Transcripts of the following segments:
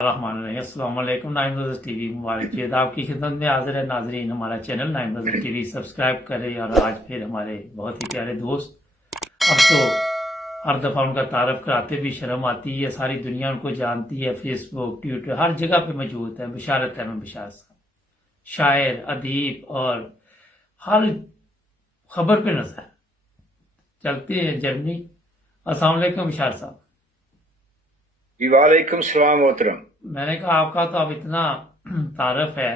الرحمن الرحیم۔ السلام علیکم۔ نائن بزر ٹی وی مبارک جید آپ کی خدمت میں حاضر ہے ناظرین۔ ہمارا channel nine buzzer T V subscribe کرے، اور آج پھر ہمارے بہت ہی پیارے دوست، اب تو ہر دفعہ ان کا تعارف کراتے بھی شرم آتی ہے، ساری دنیا ان کو جانتی ہے، فیس بک، ٹویٹر، ہر جگہ پہ موجود ہے۔ بشارت احمد بشار صاحب، شاعر، ادیب، اور ہر خبر پہ نظر چلتے ہیں جرمنی۔ السلام علیکم بشار صاحب۔ جی وعلیکم السلام محترم۔ میں نے کہا آپ کا تو اب اتنا تعارف ہے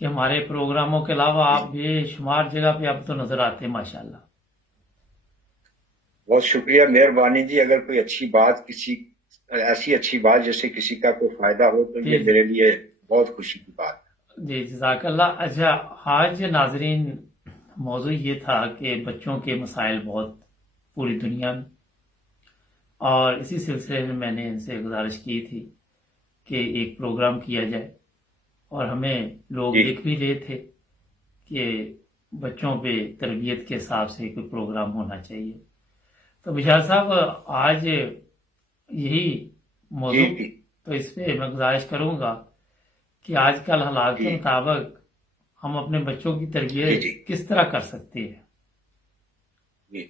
کہ ہمارے پروگراموں کے علاوہ آپ بے شمار جگہ پہ اب تو نظر آتے ہیں ماشاءاللہ۔ بہت شکریہ، مہربانی جی۔ اگر کوئی اچھی بات، ایسی اچھی بات جیسے کسی کا کوئی فائدہ ہو تو یہ میرے لیے بہت خوشی کی بات ہے۔ جی جزاک اللہ۔ اچھا، آج ناظرین موضوع یہ تھا کہ بچوں کے مسائل بہت پوری دنیا میں، اور اسی سلسلے میں نے ان سے گزارش کی تھی کہ ایک پروگرام کیا جائے، اور ہمیں لوگ لکھ بھی رہے تھے کہ بچوں پہ تربیت کے حساب سے کوئی پروگرام ہونا چاہیے۔ تو بشار صاحب آج یہی موضوع، تو اس پہ میں گزارش کروں گا کہ آج کل حالات کے مطابق ہم اپنے بچوں کی تربیت کس طرح کر سکتے ہیں؟ جی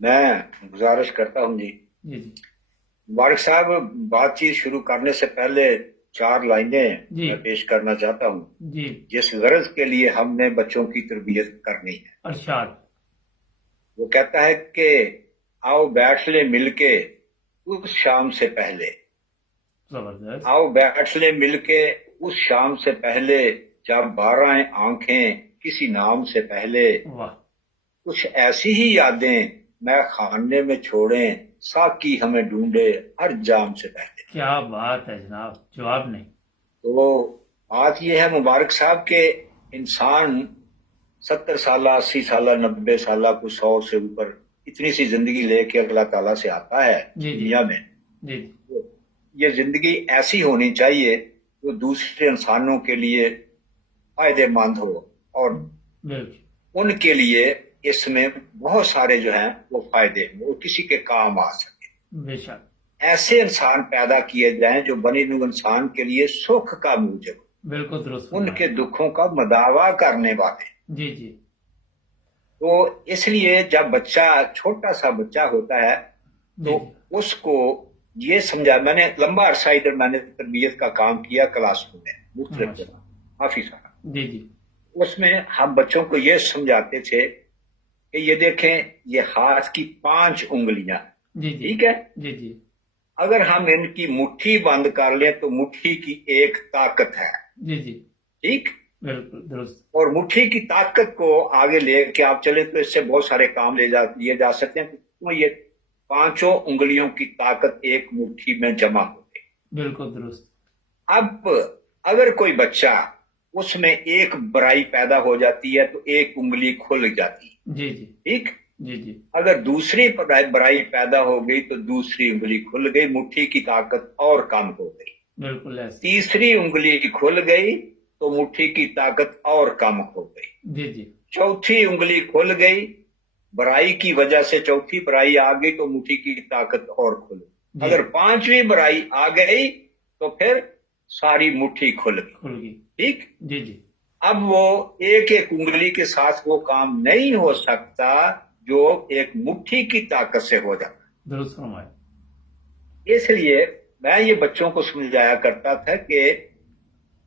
میں گزارش کرتا ہوں جی۔ جی جی مبارک صاحب، بات چیت شروع کرنے سے پہلے 4 لائنیں میں پیش کرنا چاہتا ہوں جی جس غرض کے لیے ہم نے بچوں کی تربیت کرنی ہے۔ ارشاد۔ وہ کہتا ہے کہ آؤ بیٹھ لے مل کے اس شام سے پہلے، زبردست۔ آؤ بیٹھ لے مل کے اس شام سے پہلے، جب 12 آنکھیں کسی نام سے پہلے، واہ، کچھ ایسی ہی یادیں میں خانے میں چھوڑیں، ساقی ہمیں ڈھونڈے ہر جام سے پہلے۔ کیا بات ہے جناب، جواب نہیں۔ تو بات یہ ہے مبارک صاحب کہ انسان 70 سالہ، 80 سالہ، 90 سالہ کو 100 سے اوپر اتنی سی زندگی لے کے اللہ تعالیٰ سے آتا ہے دنیا میں۔ یہ زندگی ایسی ہونی چاہیے جو دوسرے انسانوں کے لیے فائدے مند ہو، اور ان کے لیے اس میں بہت سارے جو ہیں وہ فائدے وہ کسی کے کام آ سکے۔ بے شک ایسے انسان پیدا کیے جائیں جو بنی نوع انسان کے لیے سکھ کا موجب، بالکل درست، ان کے دکھوں کا مداوا کرنے والے۔ جی جی۔ تو اس لیے جب بچہ، چھوٹا سا بچہ ہوتا ہے تو اس کو یہ سمجھا، میں نے لمبا عرصہ ادھر میں نے تربیت کا کام کیا کلاس روم میں مختلف جگہ، کافی سارا۔ جی جی۔ اس میں ہم بچوں کو یہ سمجھاتے تھے کہ یہ دیکھیں، یہ ہاتھ کی 5 انگلیاں، ٹھیک ہے، جی جی، اگر ہم ان کی مٹھی بند کر لیں تو مٹھی کی ایک طاقت ہے، جی جی، ٹھیک، بالکل درست۔ اور مٹھی کی طاقت کو آگے لے کے آپ چلیں تو اس سے بہت سارے کام لیے جا سکتے ہیں، تو یہ 5 انگلیوں کی طاقت ایک مٹھی میں جمع ہو گئی۔ بالکل درست۔ اب اگر کوئی بچہ اس میں ایک برائی پیدا ہو جاتی ہے تو ایک انگلی کھل جاتی ہے، جی جی، ٹھیک، جی جی، اگر دوسری برائی پیدا ہو گئی تو دوسری انگلی کھل گئی، مٹھی کی طاقت اور کم ہو گئی۔ بالکل ایسے۔ تیسری انگلی کھل گئی تو مٹھی کی طاقت اور کم ہو گئی۔ جی جی، چوتھی انگلی کھل گئی، برائی کی وجہ سے چوتھی برائی آ گئی تو مٹھی کی طاقت اور کھل گئی۔ اگر 5ویں برائی آ گئی تو پھر ساری مٹھی کھل گئی، ٹھیک۔ جی جی، اب وہ ایک ایک انگلی کے ساتھ وہ کام نہیں ہو سکتا جو ایک مٹھی کی طاقت سے ہو جاتا۔ درست فرمایا۔ اس لیے میں یہ بچوں کو سمجھایا کرتا تھا کہ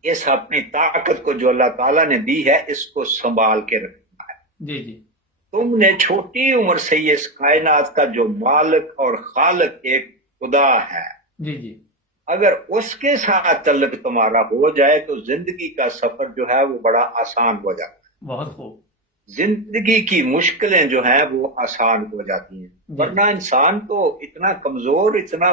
اس اپنی طاقت کو جو اللہ تعالیٰ نے دی ہے اس کو سنبھال کے رکھنا ہے۔ جی جی، تم نے چھوٹی عمر سے یہ اس کائنات کا جو مالک اور خالق ایک خدا ہے، جی جی، اگر اس کے ساتھ تعلق تمہارا ہو جائے تو زندگی کا سفر جو ہے وہ بڑا آسان ہو جاتا ہے۔ بہت خوب۔ زندگی کی مشکلیں جو ہیں وہ آسان ہو جاتی ہیں، ورنہ انسان تو اتنا کمزور، اتنا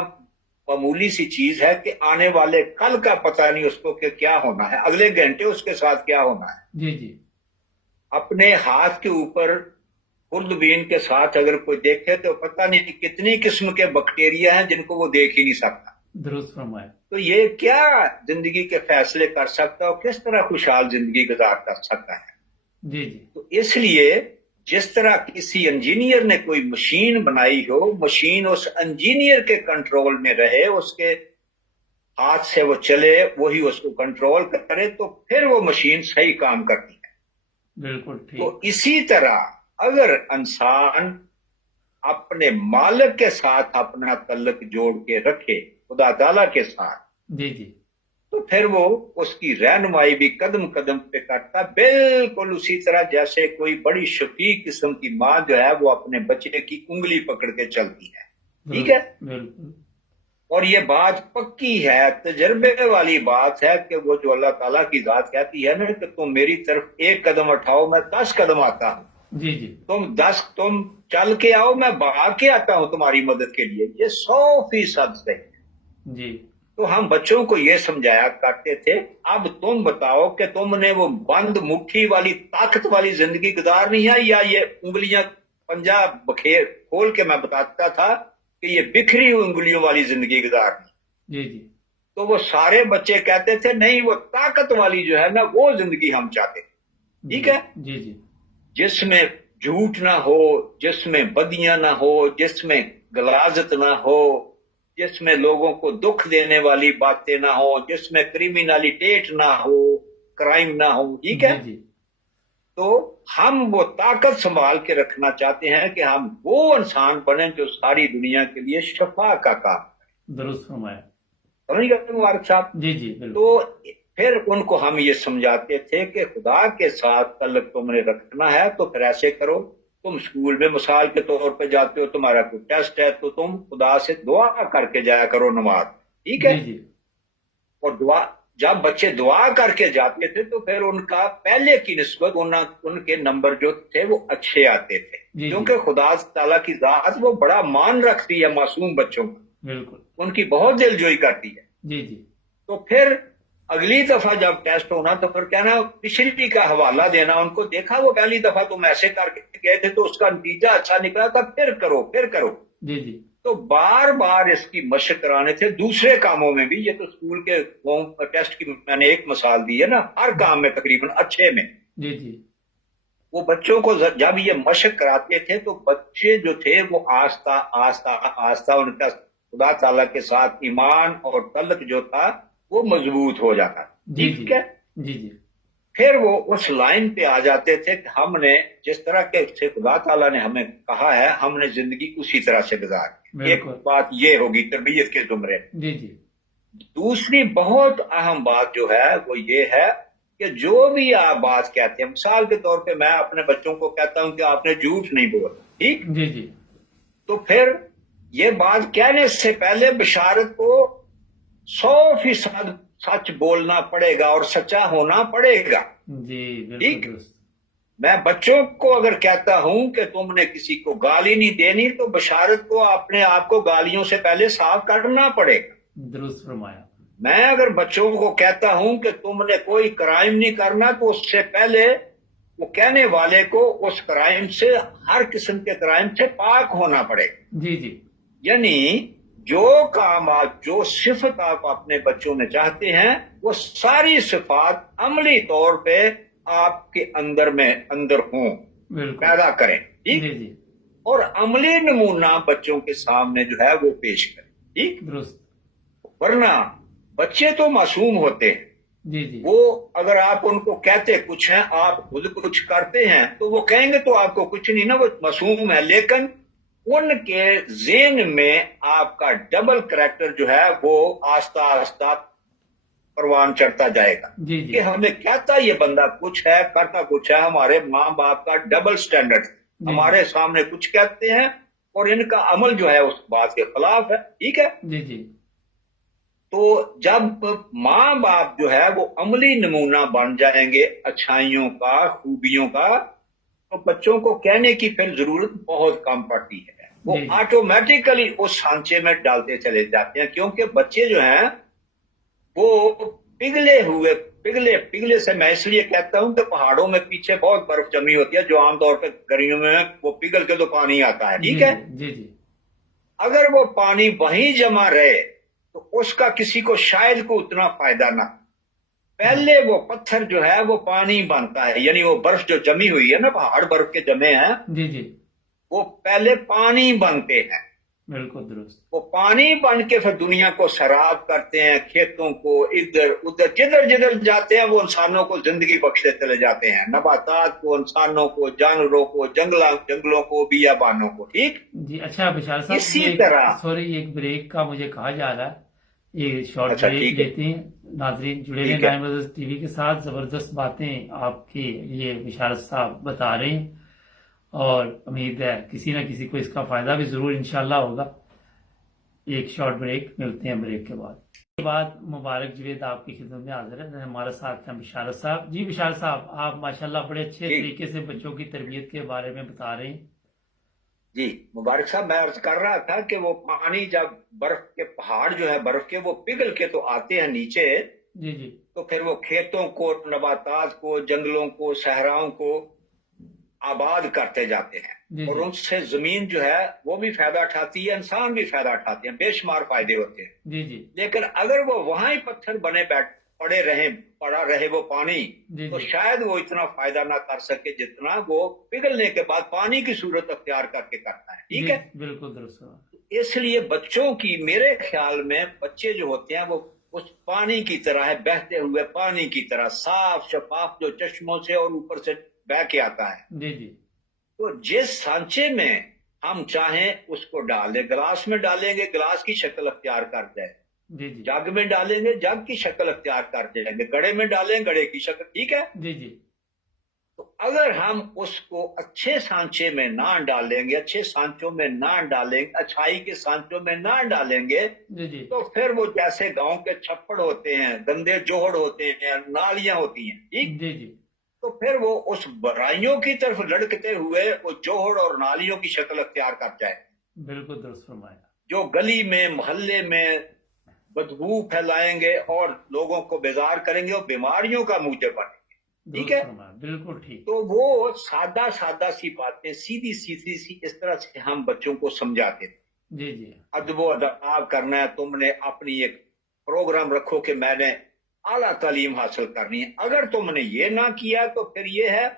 معمولی سی چیز ہے کہ آنے والے کل کا پتہ نہیں اس کو کہ کیا ہونا ہے، اگلے گھنٹے اس کے ساتھ کیا ہونا ہے۔ جی جی، اپنے ہاتھ کے اوپر خوردبین کے ساتھ اگر کوئی دیکھے تو پتہ نہیں کتنی قسم کے بیکٹیریا ہیں جن کو وہ دیکھ ہی نہیں سکتا۔ درست فرمایا۔ تو یہ کیا زندگی کے فیصلے کر سکتا اور کس طرح خوشحال زندگی گزار کر سکتا ہے۔ جی جی، تو اس لیے جس طرح کسی انجینئر نے کوئی مشین بنائی ہو، مشین اس انجینئر کے کنٹرول میں رہے، اس کے हाथ से वो चले, वही उसको कंट्रोल करे, तो फिर वो मशीन सही काम करती है। बिल्कुल ठीक। तो इसी तरह अगर इंसान अपने मालिक के साथ अपना तल्लक जोड़ के रखे, खुदा ताला के साथ, जी जी तो फिर वो उसकी रहनुमाई भी कदम कदम पे करता, बिल्कुल उसी तरह जैसे कोई बड़ी शफीक किस्म की माँ जो है वो अपने बच्चे की उंगली पकड़ के चलती है। ठीक है। बिल्कुल। और ये बात पक्की है, तजर्बे वाली बात है कि वो जो अल्लाह ताला की जात कहती है ना कि तुम मेरी तरफ 1 कदम उठाओ, मैं 10 कदम आता हूँ। जी जी तुम चल के आओ, मैं भाग के आता हूँ तुम्हारी मदद के लिए। ये 100% सही है। जी। तो हम बच्चों को ये समझाया करते थे, अब तुम बताओ कि तुमने वो बंद मुट्ठी वाली ताकत वाली जिंदगी गुजारनी है, या ये उंगलियां पंजा बखेर खोल के मैं बताता था कि ये बिखरी हुई उंगलियों वाली जिंदगी गुजारनी। जी जी तो वो सारे बच्चे कहते थे नहीं, वो ताकत वाली जो है ना वो जिंदगी हम चाहते थे। ठीक है। जी जी जिसमें झूठ ना हो, जिसमें बदियां ना हो, जिसमें गलाजत ना हो, जिसमें लोगों को दुख देने वाली बातें ना हो, जिसमें क्रिमिनलिटेट ना हो, क्राइम ना हो। ठीक है। जी जी तो हम वो ताकत संभाल के रखना चाहते हैं कि हम वो इंसान बने जो सारी दुनिया के लिए शफा का काम। दुरुस्त फरमाया। समझ गए मुबारक साहब? जी जी बिल्कुल। तो फिर उनको हम ये समझाते थे कि खुदा के साथ तल्लुक तुमने रखना है तो फिर ऐसे करो, तुम स्कूल में मिसाल के तौर पे जाते हो, तुम्हारा कोई टेस्ट है तो तुम खुदा से दुआ करके जाया करो नमाज। ठीक है। जी जी और दुआ, जब बच्चे दुआ करके जाते थे तो फिर उनका पहले की निस्बत उनके नंबर जो थे वो अच्छे आते थे, क्योंकि खुदा ताला की जात वो बड़ा मान रखती है मासूम बच्चों का, बिल्कुल। उनकी बहुत दिलजोई करती है। जी जी तो फिर अगली दफा जब टेस्ट होना तो फिर कहना, पिछली का हवाला देना उनको, देखा वो पहली दफा तुम ऐसे करके गए थे तो उसका नतीजा अच्छा निकला था, फिर करो फिर करो। जी जी तो बार बार इसकी मशक कराने थे दूसरे कामों में भी। ये तो स्कूल के टेस्ट की मैंने एक मिसाल दी है ना, हर काम में तकरीबन अच्छे में। जी जी वो बच्चों को जब ये मशक कराते थे तो बच्चे जो थे वो आस्ता आस्ता आस्ता उनका खुदा ताला के साथ ईमान और तल्लुक जो था वो मजबूत हो जाता। ठीक है। जी जी फिर वो उस लाइन पे आ जाते थे कि हमने जिस तरह के से खुदा ताला ने हमें कहा है हमने जिंदगी उसी तरह से गुजारी। एक बात ये होगी तरबियत के जुमरे। जी जी दूसरी बहुत अहम बात जो है वो ये है कि जो भी आप बात कहते हैं, मिसाल के तौर पे मैं अपने बच्चों को कहता हूं कि आपने झूठ नहीं बोला। ठीक। जी जी तो फिर ये बात कहने से पहले बिशारत को 100% सच बोलना पड़ेगा और सच्चा होना पड़ेगा। जी ठीक। बिल्कुल। मैं बच्चों को अगर कहता हूं कि तुमने किसी को गाली नहीं देनी तो बशारत को अपने आप को गालियों से पहले साफ करना पड़ेगा। दुरुस्त फरमाया। मैं अगर बच्चों को कहता हूं कि तुमने कोई क्राइम नहीं करना तो उससे पहले वो कहने वाले को उस क्राइम से, हर किस्म के क्राइम से पाक होना पड़ेगा। जी जी यानी जो काम आप, जो सिफत आप अपने बच्चों में चाहते हैं वो सारी सिफात अमली तौर पे आपके अंदर हों, पैदा करें। ठीक। जी जी और अमली नमूना बच्चों के सामने जो है वो पेश करें। ठीक। दुरुस्त। वरना बच्चे तो मासूम होते हैं। जी जी वो अगर आप उनको कहते कुछ हैं, आप खुद कुछ करते हैं तो वो कहेंगे तो आपको कुछ नहीं ना, वो मासूम है। लेकिन उनके ज़हन में आपका डबल करैक्टर जो है वो आस्ता आस्ता परवान चढ़ता जाएगा। जी जी कि हमें कहता ये बंदा कुछ है, करता कुछ है। हमारे माँ बाप का डबल स्टैंडर्ड, हमारे सामने कुछ कहते हैं और इनका अमल जो है उस बात के खिलाफ है। ठीक है। जी जी तो जब माँ बाप जो है वो अमली नमूना बन जाएंगे अच्छाइयों का, खूबियों का, तो बच्चों को कहने की फिर जरूरत बहुत कम पड़ती है। वो ऑटोमेटिकली उस सांचे में डालते चले जाते हैं, क्योंकि बच्चे जो हैं वो पिघले से मैं इसलिए कहता हूं कि पहाड़ों में पीछे बहुत बर्फ जमी होती है जो आमतौर पर गर्मियों में वो पिघल के तो पानी आता है। ठीक है। जी जी अगर वो पानी वहीं जमा रहे तो उसका किसी को शायद को उतना फायदा ना। पहले वो पत्थर जो है वो पानी बनता है, यानी वो बर्फ जो जमी हुई है ना, पहाड़ बर्फ के जमे हैं, जी जी वो पहले पानी बनते हैं। बिल्कुल दुरुस्त। वो पानी बन के फिर दुनिया को सैराब करते हैं, खेतों को, इधर उधर जिधर जिधर जाते हैं वो इंसानों को जिंदगी बख्शते चले जाते हैं, नबातात को, इंसानों को, जानवरों को, जंगलों को, बियाबानों को। ठीक, जी अच्छा विशाल साहब, इसी ये तरह। सॉरी एक ब्रेक का मुझे कहा जा रहा है, ये शॉर्ट अच्छा, ब्रेक ठीक है, लेते हैं। नाजरीन जुड़े रहे ठीक है। 9 बजे टीवी के साथ, जबरदस्त बातें आपके लिए विशाल साहब बता रहे हैं और उम्मीद है किसी ना किसी को इसका फायदा भी जरूर इंशाल्लाह होगा। एक शॉर्ट ब्रेक, मिलते हैं ब्रेक के बाद। के बाद मुबारक जवेद आपकी खिदमत में हाजिर है, हमारे साथ हैं विशाल साहब। जी विशाल साहब, आप माशाल्लाह बड़े अच्छे जी तरीके से बच्चों की तरबियत के बारे में बता रहे हैं। जी, मुबारक साहब, मैं अर्ज कर रहा था कि वो पानी जब बर्फ के पहाड़ जो है बर्फ के, वो पिघल के तो आते हैं नीचे, जी जी तो फिर वो खेतों को, नबातात को, जंगलों को, सहराओं को आबाद करते जाते हैं, जी और जी उनसे जमीन जो है वो भी फायदा उठाती है, इंसान भी फायदा उठाते हैं, बेशुमार फायदे होते हैं। जी जी लेकिन अगर वो वहां ही पत्थर बने पड़ा रहे वो पानी, जी तो जी शायद वो इतना फायदा ना कर सके जितना वो पिघलने के बाद पानी की सूरत अख्तियार करके करता है। ठीक जी, है, बिल्कुल दुरुस्त। इसलिए बच्चों की, मेरे ख्याल में बच्चे जो होते हैं वो उस पानी की तरह है, बहते हुए पानी की तरह, साफ शफाफ, जो चश्मों से और ऊपर से बह के आता है। जी जी तो जिस सांचे में हम चाहें उसको डाल दें, गिलास में डालेंगे गिलास की शक्ल अख्तियार कर जाए, जी जी जग में डालेंगे जग की शक्ल अख्तियार कर जाएंगे, गड़े में डालें गड़े की शक्ल। ठीक है, जी जी तो अगर हम उसको अच्छे सांचे में ना डालेंगे, अच्छे सांचों में ना डालेंगे, अच्छाई के सांचों में ना डालेंगे, जी जी तो फिर वो जैसे गांव के छप्पड़ होते हैं, गंदे जोहड़ होते हैं, नालियां होती हैं, ठीक, जी जी तो फिर वो उस बुराइयों की तरफ लड़कते हुए वो जोहड़ और नालियों की शक्ल अख्तियार कर जाए, बिल्कुल दुरुस्त फरमाया। जो गली में, मोहल्ले में बदबू फैलाएंगे और लोगों को बेजार करेंगे और बीमारियों का मूजब बनेंगे। ठीक दुरुस्त है, फरमाया, बिल्कुल ठीक। तो वो सादा सादा सी बातें सीधी सीधी सी इस तरह से हम बच्चों को समझाते थे। जी जी अदब अदब करना है, तुमने अपनी एक प्रोग्राम रखो कि मैंने आला तालीम हासिल करनी है। अगर तुमने ये ना किया तो फिर ये है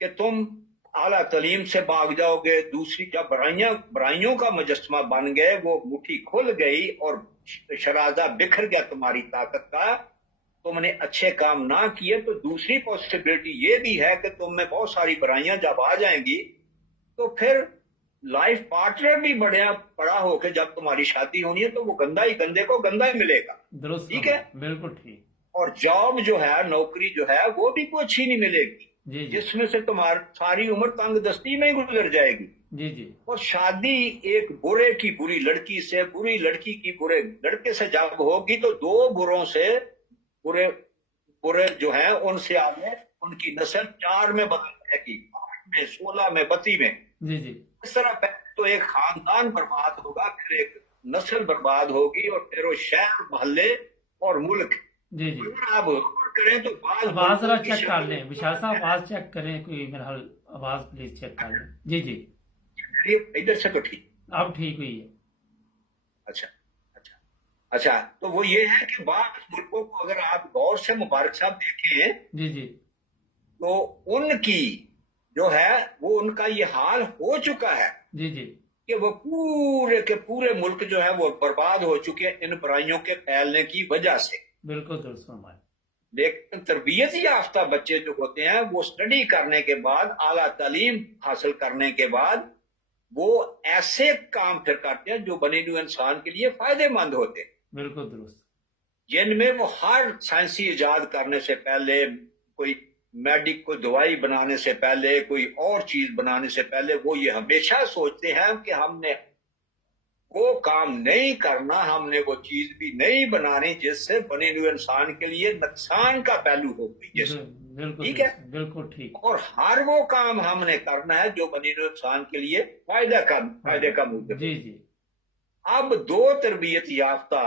कि तुम आला तालीम से भाग जाओगे। दूसरी, जब बुराइयों का मुजस्मा बन गए, वो मुट्ठी खुल गई और शराजा बिखर गया तुम्हारी ताकत का, तुमने अच्छे काम ना किए, तो दूसरी पॉसिबिलिटी ये भी है कि तुम में बहुत सारी बुराइयां जब आ जाएंगी तो फिर लाइफ पार्टनर भी बड़ा होके जब तुम्हारी शादी होनी है तो वो गंदा ही गंदे को गंदा ही मिलेगा। दुरुस्त ठीक है, फरमाया, बिल्कुल ठीक। और जॉब जो है, नौकरी जो है, वो भी कोई अच्छी नहीं मिलेगी, जी जी जिसमें से तुम्हारी सारी उम्र तंग दस्ती में ही गुजर जाएगी। जी जी और शादी एक बुरे की बुरी लड़की से, बुरी लड़की की बुरे लड़के से जब होगी, तो दो बुरों से, बुरे बुरे जो है उनसे आगे उनकी नस्ल 4 में बदल जाएगी, 8 में, 16 में, 32 में। जी जी इस तरह तो एक खानदान बर्बाद होगा, फिर एक नस्ल बर्बाद होगी, और फिर वो शहर, मोहल्ले और मुल्क। जी जी अगर आप गौर करें तो बाद आवाज जरा चेक कर लें विशाल साहब, आवाज चेक करें, कोई मेरा हाल आवाज प्लीज चेक कर लें। जी जी इधर से तो ठीक। अब ठीक हुई है। अच्छा अच्छा अच्छा, तो वो ये है कि बाद मुल्कों को अगर आप गौर से मुबारक साहब देखें, जी जी तो उनकी जो है वो, उनका ये हाल हो चुका है जी जी कि वो पूरे के पूरे मुल्क जो है वो बर्बाद हो चुके हैं इन बुराइयों के फैलने की वजह से। बिल्कुल दुरुस्त फरमाया। लेकिन तरबियत याफ्ता बच्चे जो होते हैं वो स्टडी करने के बाद, आला तालीम हासिल करने के बाद, वो ऐसे काम फिर करते हैं जो बने हुए इंसान के लिए फायदेमंद होते हैं, बिल्कुल दुरुस्त। जिनमें वो हर साइंसी इजाद करने से पहले, कोई को दवाई बनाने से पहले, कोई और चीज बनाने से पहले, वो ये हमेशा सोचते हैं कि हमने वो काम नहीं करना, हमने वो चीज भी नहीं बनानी जिससे बने हुए इंसान के लिए नुकसान का पहलू हो गई जिससे। बिल्कुल ठीक है, बिल्कुल ठीक। और हर वो काम हमने करना है जो बने हुए इंसान के लिए फायदे का मुद्दा। जी जी अब दो तरबियत याफ्ता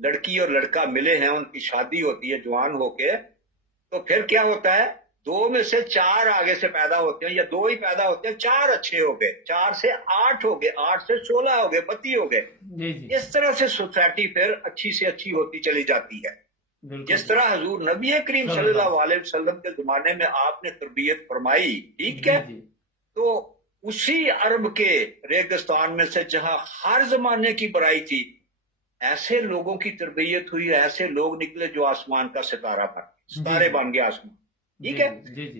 लड़की और लड़का मिले हैं, उनकी शादी होती है जवान होके, तो फिर क्या होता है, 2 में से 4 आगे से पैदा होते हैं, या 2 ही पैदा होते हैं, 4 अच्छे हो गए, 4 से 8 हो गए, 8 से 16 हो गए, 32 हो गए। जी जी इस तरह से सोसाइटी फिर अच्छी से अच्छी होती चली जाती है। जिस तरह हजूर नबी करीम सल्लल्लाहु अलैहि वसल्लम के जमाने में आपने तरबियत फरमाई, ठीक है, जी तो اسی عرب کے ریگستان میں سے جہاں ہر زمانے کی برائی تھی، ایسے لوگوں کی تربیت ہوئی، ایسے لوگ نکلے جو آسمان کا ستارہ ستارے بن گیا آسمان. ٹھیک ہے.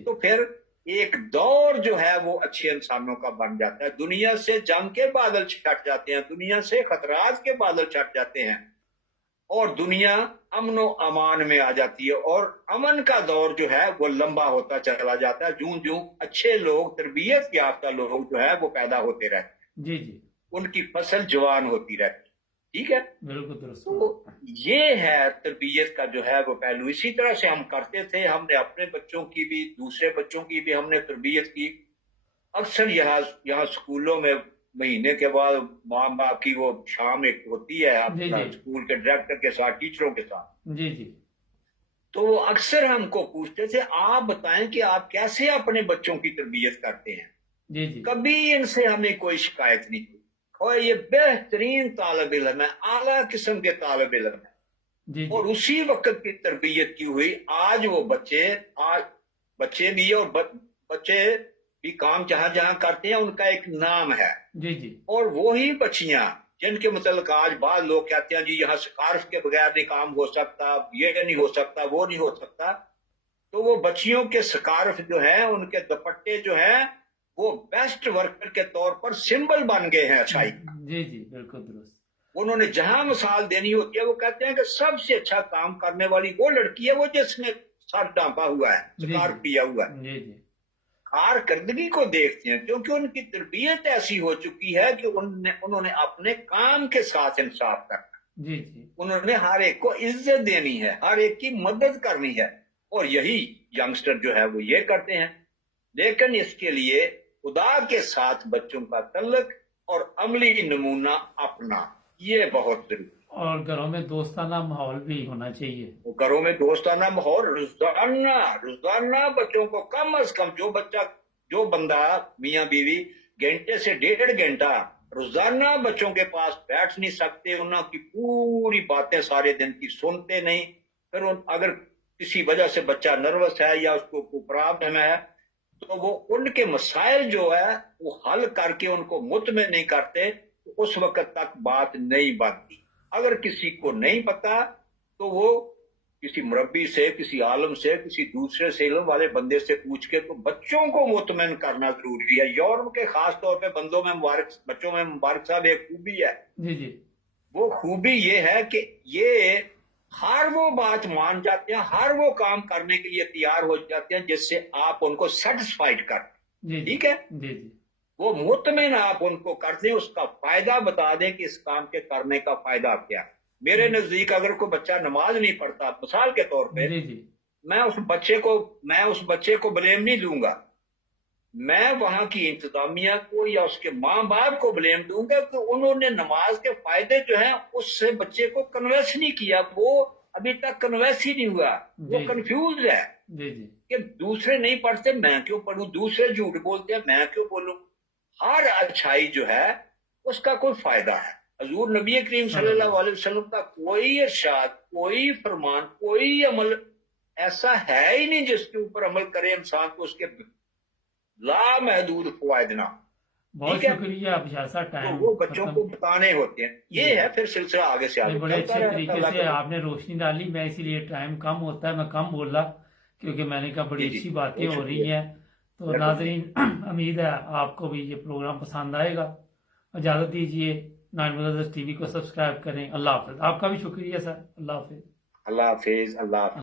تو پھر ایک دور جو ہے وہ اچھے انسانوں کا بن جاتا ہے. دنیا سے جنگ کے بادل چھٹ جاتے ہیں، دنیا سے خطرات کے بادل چھٹ جاتے ہیں، اور دنیا امن و امان میں آ جاتی ہے، اور امن کا دور جو ہے وہ لمبا ہوتا چلا جاتا ہے. جوں جوں اچھے لوگ، تربیت یافتہ لوگ جو ہے وہ پیدا ہوتے رہتے ہیں، ان کی فصل جوان ہوتی رہتی ہے. ٹھیک ہے. بالکل درست. تو یہ ہے تربیت کا جو ہے وہ پہلو. اسی طرح سے ہم کرتے تھے، ہم نے اپنے بچوں کی بھی، دوسرے بچوں کی بھی ہم نے تربیت کی. اکثر یہاں اسکولوں میں مہینے کے بعد ماں باپ کی وہ شام ایک ہوتی ہے اسکول کے ڈائریکٹر کے ساتھ، ٹیچروں کے ساتھ. تو وہ اکثر ہم کو پوچھتے تھے، آپ بتائیں کہ آپ کیسے اپنے بچوں کی تربیت کرتے ہیں. کبھی ان سے ہمیں کوئی شکایت نہیں ہوئی، اور یہ بہترین طالب علم ہے، اعلیٰ قسم کے طالب علم ہے. اور اسی وقت کی تربیت کی ہوئی. آج وہ بچے بھی اور بچے بھی کام جہاں کرتے ہیں ان کا ایک نام ہے. اور وہی بچیاں جن کے متعلق آج بعض لوگ کہتے ہیں جی یہاں سکارف کے بغیر نہیں کام ہو سکتا، یہ نہیں ہو سکتا، وہ نہیں ہو سکتا. تو وہ بچیوں کے سکارف جو ہیں، ان کے دوپٹے جو ہیں، وہ بیسٹ ورکر کے طور پر سمبل بن گئے ہیں اچھائی کا. بالکل درست. انہوں نے جہاں مثال دینی ہوتی ہے وہ کہتے ہیں کہ سب سے اچھا کام کرنے والی وہ لڑکی ہے وہ جس نے سر ڈانپا ہوا ہے، سکارف پیا ہوا ہے. کارکردگی کو دیکھتے ہیں، کیونکہ ان کی تربیت ایسی ہو چکی ہے کہ انہوں نے اپنے کام کے ساتھ انصاف کرنا، انہوں نے ہر ایک کو عزت دینی ہے، ہر ایک کی مدد کرنی ہے. اور یہی ینگسٹر جو ہے وہ یہ کرتے ہیں. لیکن اس کے لیے خدا کے ساتھ بچوں کا تعلق اور عملی نمونہ اپنا، یہ بہت ضروری ہے. اور گھروں میں دوستانہ ماحول بھی ہونا چاہیے. گھروں میں دوستانہ ماحول، روزانہ بچوں کو کم از کم، جو بندہ میاں بیوی گھنٹے سے 1.5 گھنٹہ روزانہ بچوں کے پاس بیٹھ نہیں سکتے، انہوں کی پوری باتیں سارے دن کی سنتے نہیں. پھر اگر کسی وجہ سے بچہ نروس ہے یا اس کو پرابلم ہے تو وہ ان کے مسائل جو ہے وہ حل کر کے ان کو مطمئن نہیں کرتے، تو اس وقت تک بات نہیں بنتی. اگر کسی کو نہیں پتا تو وہ کسی مربی سے، کسی عالم سے، کسی دوسرے سے علم والے بندے سے پوچھ کے تو بچوں کو مطمئن کرنا ضروری ہے. یورپ کے خاص طور پہ بچوں میں مبارک صاحب ایک خوبی ہے. وہ خوبی یہ ہے کہ یہ ہر وہ بات مان جاتے ہیں، ہر وہ کام کرنے کے لیے تیار ہو جاتے ہیں جس سے آپ ان کو سیٹسفائیڈ کرتے. ٹھیک ہے. وہ مطمئن آپ ان کو کر دیں، اس کا فائدہ بتا دیں کہ اس کام کے کرنے کا فائدہ کیا ہے. میرے نزدیک اگر کوئی بچہ نماز نہیں پڑھتا، مثال کے طور پہ، میں اس بچے کو بلیم نہیں دوں گا، میں وہاں کی انتظامیہ کو یا اس کے ماں باپ کو بلیم دوں گا کہ انہوں نے نماز کے فائدے جو ہیں اس سے بچے کو کنوینس نہیں کیا. وہ ابھی تک کنوینس ہی نہیں ہوا، وہ کنفیوز ہے کہ دوسرے نہیں پڑھتے میں کیوں پڑھوں، دوسرے جھوٹ بولتے ہیں میں کیوں بولوں. ہر اچھائی جو ہے اس کا کوئی فائدہ ہے. حضور نبی کریم صلی اللہ علیہ وسلم کا کوئی ارشاد، کوئی فرمان، کوئی عمل ایسا ہے ہی نہیں جس کے اوپر عمل کرے انسان کو اس کے لامحدود فوائد نہ. بہت شکریہ. اب جیسا ٹائم وہ بچوں کو بتانے ہوتے ہیں. یہ ہے پھر سلسلہ آگے سے آگے. بڑے اچھے طریقے سے آپ نے روشنی ڈالی. میں اسی لیے ٹائم کم ہوتا ہے میں کم بول رہا کیونکہ میں نے کہا بڑی اچھی باتیں ہو رہی ہیں. تو ناظرین امید ہے آپ کو بھی یہ پروگرام پسند آئے گا. اجازت دیجیے. 9 Brothers TV کو سبسکرائب کریں. اللہ حافظ. آپ کا بھی شکریہ سر. اللہ حافظ. اللہ حافظ. اللہ حافظ.